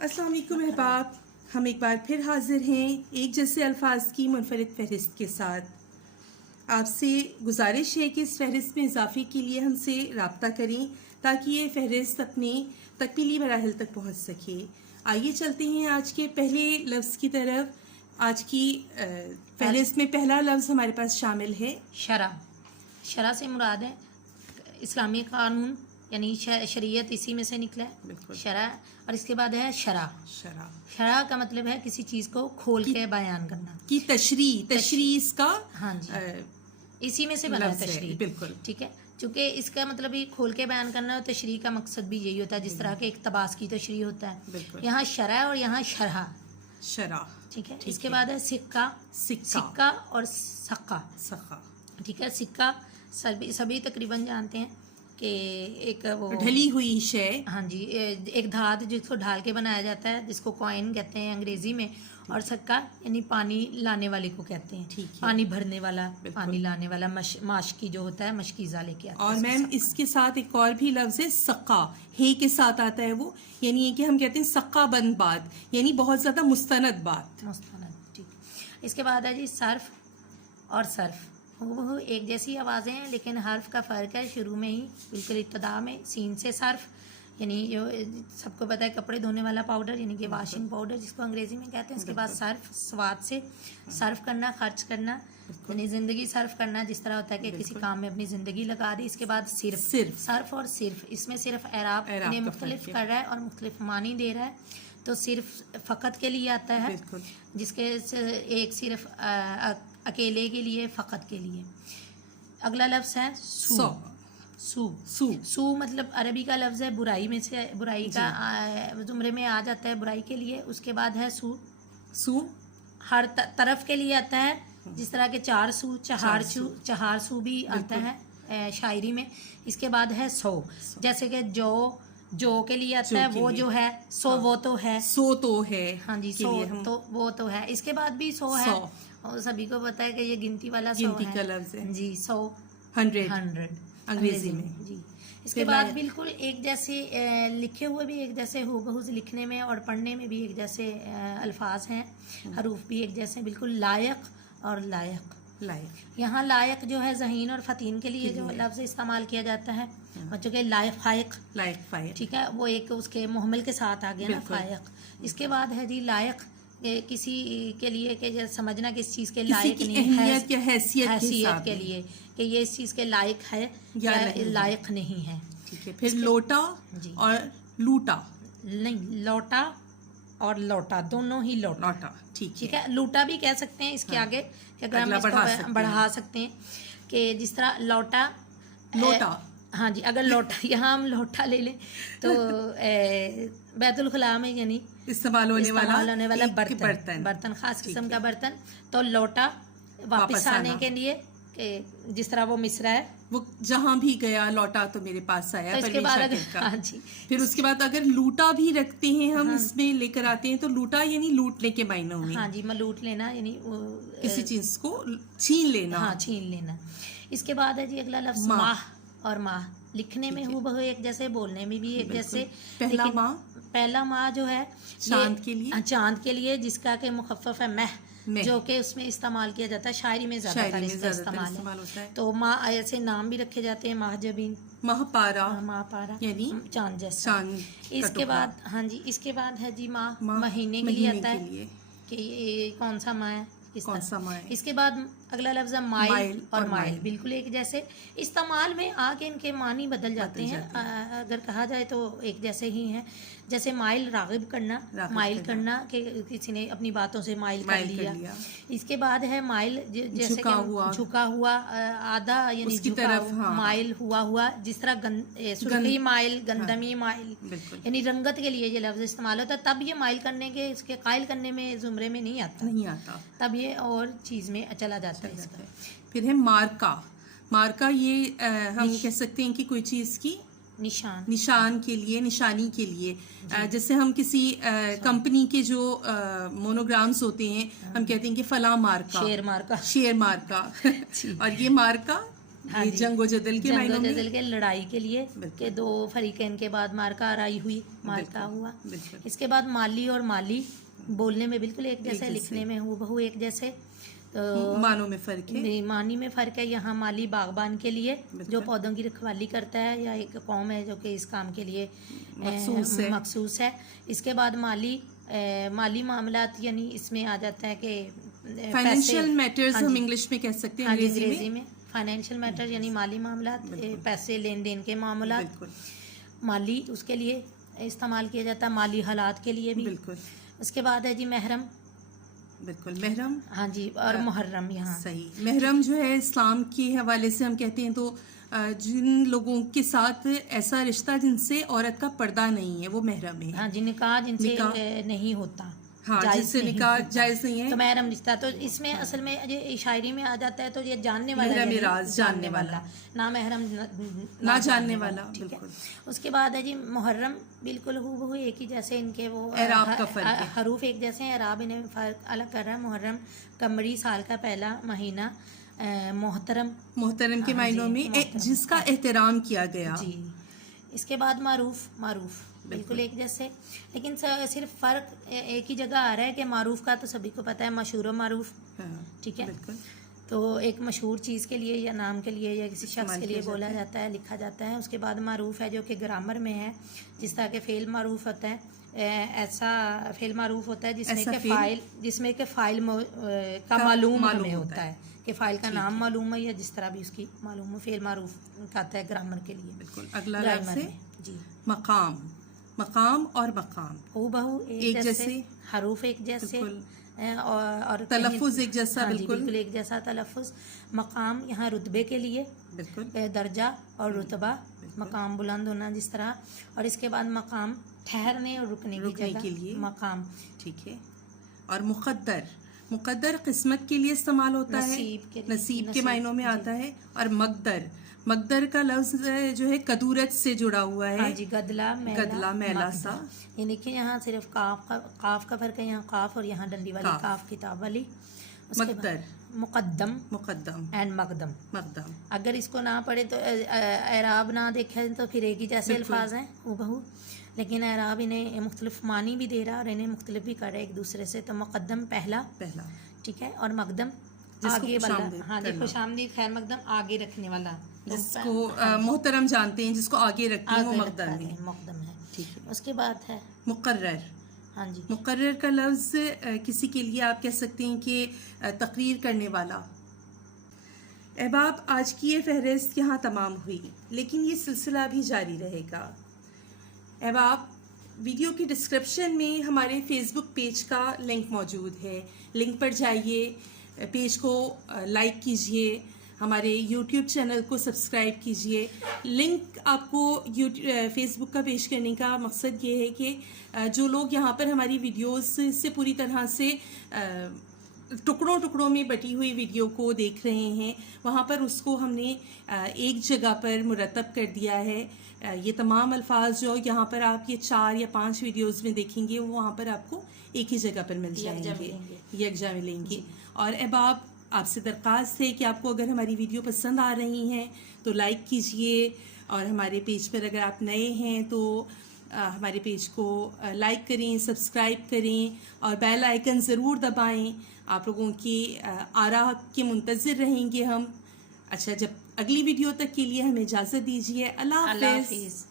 السلام علیکم احباب، ہم ایک بار پھر حاضر ہیں ایک جیسے الفاظ کی منفرد فہرست کے ساتھ. آپ سے گزارش ہے کہ اس فہرست میں اضافے کے لیے ہم سے رابطہ کریں تاکہ یہ فہرست اپنے تکمیلی مراحل تک پہنچ سکے. آئیے چلتے ہیں آج کے پہلے لفظ کی طرف. آج کی فہرست میں پہلا لفظ ہمارے پاس شامل ہے شرع. شرع سے مراد ہے اسلامی قانون، یعنی شریعت اسی میں سے نکلا ہے. بالکل. شرع. اور اس کے بعد ہے شرع. شرع. شرع کا مطلب ہے کسی چیز کو کھول کے بیان کرنا کی تشریح اس کا ہاں جی اسی میں سے بنا ہے تشریح. بالکل ٹھیک ہے، چونکہ اس کا مطلب ہی کھول کے بیان کرنا اور تشریح کا مقصد بھی یہی ہوتا ہے، جس طرح کہ اقتباس کی تشریح ہوتا ہے. بالکل. یہاں شرع اور یہاں شرح. شرع. ٹھیک ہے. اس کے بعد ہے سکہ. سکہ اور سقہ. ٹھیک ہے. سکہ سبھی تقریباً جانتے ہیں کہ ایک وہ ڈھلی ہوئی شے. ہاں جی، ایک دھات جس کو ڈھال کے بنایا جاتا ہے، جس کو کوائن کہتے ہیں انگریزی میں. اور سکہ یعنی پانی لانے والے کو کہتے ہیں، پانی بھرنے والا، پانی لانے والا. ماشکی جو ہوتا ہے مشکیزہ لے کے آتا ہے. اور میم اس کے ساتھ ایک اور بھی لفظ ہے سقا، ہے کے ساتھ آتا ہے وہ، یعنی یہ کہ ہم کہتے ہیں سقا بند بات، یعنی بہت زیادہ مستند بات. ٹھیک. اس کے بعد ہے جی صرف اور صرف. وہ ایک جیسی آوازیں ہیں لیکن حرف کا فرق ہے. شروع میں ہی بالکل ابتدا میں سین سے صرف، یعنی جو سب کو پتہ ہے کپڑے دھونے والا پاؤڈر، یعنی کہ واشنگ پاؤڈر جس کو انگریزی میں کہتے ہیں. اس کے بعد صرف، سواد سے صرف کرنا، خرچ کرنا، یعنی زندگی صرف کرنا، جس طرح ہوتا ہے کہ کسی کام میں اپنی زندگی لگا دی. اس کے بعد صرف اور صرف، اس میں صرف اعراب انہیں مختلف کر رہا ہے اور مختلف معنی دے رہا ہے. تو صرف فقط کے لیے آتا ہے، جس کے ایک صرف اکیلے کے لیے، فقط کے لیے. اگلا لفظ ہے سو مطلب عربی کا لفظ ہے، برائی میں سے، برائی کا زمرے میں آ جاتا ہے برائی کے لیے. اس کے بعد ہے سو ہر طرف کے لیے آتا ہے، جس طرح کہ چار سو بھی آتا ہے شاعری میں. اس کے بعد ہے سو، جیسے کہ جو کے لیے آتا ہے، وہ جو ہے سو وہ تو ہے، سو تو ہے. ہاں جی، سو تو وہ تو ہے. اس کے بعد بھی سو ہے، اور سبھی کو پتا ہے کہ یہ گنتی والا سو ہے، کا لفظ ہے جی. 100 انگریزی میں جی. اس کے بعد بالکل ایک جیسے لکھے ہوئے بھی ایک جیسے ہو بہو لکھنے میں اور پڑھنے میں بھی ایک جیسے الفاظ ہیں، حروف بھی ایک جیسے. بالکل لائق اور لائق. یہاں لائق جو ہے ذہین اور فتین کے لیے جو لفظ استعمال کیا جاتا ہے، بچوں کے لائق فائق. ٹھیک ہے، وہ ایک اس کے محمل کے ساتھ آ گیا نا، فائق. اس کے بعد ہے جی لائق، کسی کے لیے کہ سمجھنا کہ اس چیز کے لائق نہیں ہے، حیثیت کے لیے کہ یہ اس چیز کے لائق ہے یا لائق نہیں ہے. پھر لوٹا اور لوٹا. نہیں، لوٹا اور لوٹا دونوں ہی لوٹا. ٹھیک ہے. لوٹا بھی کہہ سکتے ہیں اس کے آگے، کہ اگر ہم اس کو بڑھا سکتے ہیں کہ جس طرح لوٹا. ہاں جی، اگر لوٹا یہاں ہم لوٹا لے لیں تو بیت الخلاء میں یعنی استعمال ہونے والا برتن، خاص قسم کا برتن. تو لوٹا واپس آنے کے لیے، کہ جس طرح وہ مصرع ہے، وہ جہاں بھی گیا لوٹا تو میرے پاس آیا. اس کے بعد پھر اس کے بعد اگر لوٹا بھی رکھتے ہیں ہم، اس میں لے کر آتے ہیں تو لوٹا یعنی لوٹنے کے معنوں میں. ہاں جی، لوٹ لینا یعنی کسی چیز کو چھین لینا. ہاں، چھین لینا. اس کے بعد ہے جی اگلا لفظ ماہ اور ماہ. لکھنے میں ہو بہو ایک جیسے، بولنے میں بھی ایک جیسے. پہلا ماہ جو ہے چاند کے لیے، جس کا کہ مخفف ہے مہ، جو کہ اس میں استعمال کیا جاتا ہے شاعری میں زیادہ تر اس کا استعمال ہے. تو ماہ ایسے نام بھی رکھے جاتے ہیں، ماہ جبین، ماہ پارا یعنی چاند جیسا. اس کے بعد ہاں جی، اس کے بعد ہے جی ماہ، مہینے کے لیے آتا ہے کہ یہ کون سا ماہ ہے. اس کے بعد اگلا لفظ ہے مائل اور مائل. بالکل ایک جیسے استعمال میں آ کے ان کے معنی بدل جاتے ہیں. اگر کہا جائے تو ایک جیسے ہی ہیں. جیسے مائل راغب کرنا، مائل کرنا کہ کسی نے اپنی باتوں سے مائل کر لیا. اس کے بعد ہے مائل، جیسے جھکا ہوا آدھا، یعنی مائل ہوا، جس طرح سرخی مائل، گندمی مائل، یعنی رنگت کے لیے یہ لفظ استعمال ہوتا ہے. تب یہ مائل کرنے کے، اس کے قائل کرنے میں زمرے میں نہیں آتا، تب یہ اور چیز میں چلا جاتا ہے. پھر ہے مارکا. یہ ہم کہہ سکتے ہیں کہ کوئی چیز کی نشان کے لیے، نشانی کے لیے. جیسے ہم کسی کمپنی کے جو مونوگرامز ہوتے ہیں، ہم کہتے ہیں کہ فلاں مارکا، شیر مارکا. اور یہ مارکا یہ جنگ و جدل کے معنوں میں، جنگ و جدل کے لڑائی کے لیے کہ دو فریقین کے بعد مارکا آرائی ہوئی، مارکا ہوا. اس کے بعد مالی اور مالی بولنے میں بالکل ایک جیسے، لکھنے میں ہو بہو ایک جیسے. تو معنوں میں فرق ہے، معنی میں فرق ہے. یہاں مالی باغبان کے لیے جو پودوں کی رکھوالی کرتا ہے، یا ایک قوم ہے جو کہ اس کام کے لیے مخصوص ہے. اس کے بعد مالی معاملات، یعنی اس میں آ جاتا ہے کہ فائنینشیل میٹرز ہم انگلش میں کہہ سکتے ہیں، انگریزی میں فائنینشیل میٹر یعنی مالی معاملات، پیسے لین دین کے معاملات. مالی اس کے لیے استعمال کیا جاتا ہے، مالی حالات کے لیے بھی. بالکل. اس کے بعد ہے جی محرم. بالکل محرم. ہاں جی. اور محرم. یہاں صحیح. محرم جو ہے اسلام کے حوالے سے ہم کہتے ہیں تو جن لوگوں کے ساتھ ایسا رشتہ جن سے عورت کا پردہ نہیں ہے وہ محرم ہے. ہاں جی. نکاح جن سے نہیں ہوتا، ہاں جس سے نکاح جائز نہیں ہے تو محرم رشتہ. تو اس میں اصل میں یہ شاعری میں آ جاتا ہے تو یہ جاننے والا، محرم راز جاننے والا، نہ محرم نہ جاننے والا. بالکل. اس کے بعد ہے جی محرم. بالکل ہو بہو ایک ہی جیسے ان کے وہ اعراب کا فرق ہے، حروف ایک جیسے ہیں، اعراب انہیں فرق الگ کر رہا ہے. محرم قمری سال کا پہلا مہینہ. محترم کے معنوں میں جس کا احترام کیا گیا. جی. اس کے بعد معروف بالکل ایک جیسے، لیکن صرف فرق ایک ہی جگہ آ رہا ہے کہ معروف کا تو سبھی کو پتہ ہے، مشہور و معروف. ٹھیک ہے. تو ایک مشہور چیز کے لیے یا نام کے لیے یا کسی شخص کے لیے بولا جاتا ہے، لکھا جاتا ہے. اس کے بعد معروف ہے جو کہ گرامر میں ہے، جس طرح کہ فعل معروف ہوتا ہے. ایسا فعل معروف ہوتا ہے جس میں کہ فاعل کا معلوم ہمیں ہوتا ہے کہ فاعل کا نام معلوم ہے، یا جس طرح بھی اس کی معلوم ہو. فعل معروف کہتا ہے گرامر کے لیے. بالکل. اگلا لفظ ہے جی مقام اور مقام ہو بہو ایک جیسے، حروف ایک جیسے اور تلفظ ایک جیسا. بالکل ایک جیسا تلفظ. مقام یہاں رتبے کے لیے، درجہ اور رتبہ. مقام بلند ہونا جس طرح. اور اس کے بعد مقام ٹھہرنے اور رکنے کے لیے مقام. ٹھیک ہے. اور مقدر قسمت کے لیے استعمال ہوتا ہے، نصیب کے معنوں میں آتا ہے. اور مقدر کا لفظ جو ہے قدورت سے جڑا ہوا ہے. جی. گدلا میلا سا. یعنی کہ یہاں صرف قاف کا فرق ہے، یہاں قاف اور یہاں ڈنڈی والی قاف کتاب والی. مقدم اینڈ مقدم. اگر اس کو نہ پڑھے تو اعراب نہ دیکھیں تو پھر ایک ہی جیسے الفاظ ہیں وہ بہو، لیکن اعراب انہیں مختلف معنی بھی دے رہا اور انہیں مختلف بھی کر رہا ہے ایک دوسرے سے. تو مقدم پہلا. ٹھیک ہے. اور مقدم آگے والا. ہاں جی. خوش آمدید، خیر مقدم آگے رکھنے والا، جس کو محترم جانتے ہیں، جس کو آگے رکھتے ہیں وہ مقدم ہے. ٹھیک ہے. اس کے بعد ہے مقرر. ہاں جی. مقرر کا لفظ کسی کے لیے آپ کہہ سکتے ہیں کہ تقریر کرنے والا. احباب، آج کی یہ فہرست یہاں تمام ہوئی، لیکن یہ سلسلہ بھی جاری رہے گا. احباب، ویڈیو کی ڈسکرپشن میں ہمارے فیس بک پیج کا لنک موجود ہے. لنک پر جائیے، پیج کو لائک کیجئے، ہمارے یوٹیوب چینل کو سبسکرائب کیجئے. لنک آپ کو فیس بک کا پیش کرنے کا مقصد یہ ہے کہ جو لوگ یہاں پر ہماری ویڈیوز سے پوری طرح سے ٹکڑوں میں بٹی ہوئی ویڈیو کو دیکھ رہے ہیں، وہاں پر اس کو ہم نے ایک جگہ پر مرتب کر دیا ہے. یہ تمام الفاظ جو یہاں پر آپ یہ 4 یا 5 ویڈیوز میں دیکھیں گے، وہ وہاں پر آپ کو ایک ہی جگہ پر مل جائیں گے، یکجا ملیں گے. اور احباب، آپ سے درخواست ہے کہ آپ کو اگر ہماری ویڈیو پسند آ رہی ہیں تو لائک کیجئے، اور ہمارے پیج پر اگر آپ نئے ہیں تو ہمارے پیج کو لائک کریں، سبسکرائب کریں اور بیل آئیکن ضرور دبائیں. آپ لوگوں کی آراء کے منتظر رہیں گے ہم. اچھا، جب اگلی ویڈیو تک کے لیے ہمیں اجازت دیجیے. اللہ حافظ.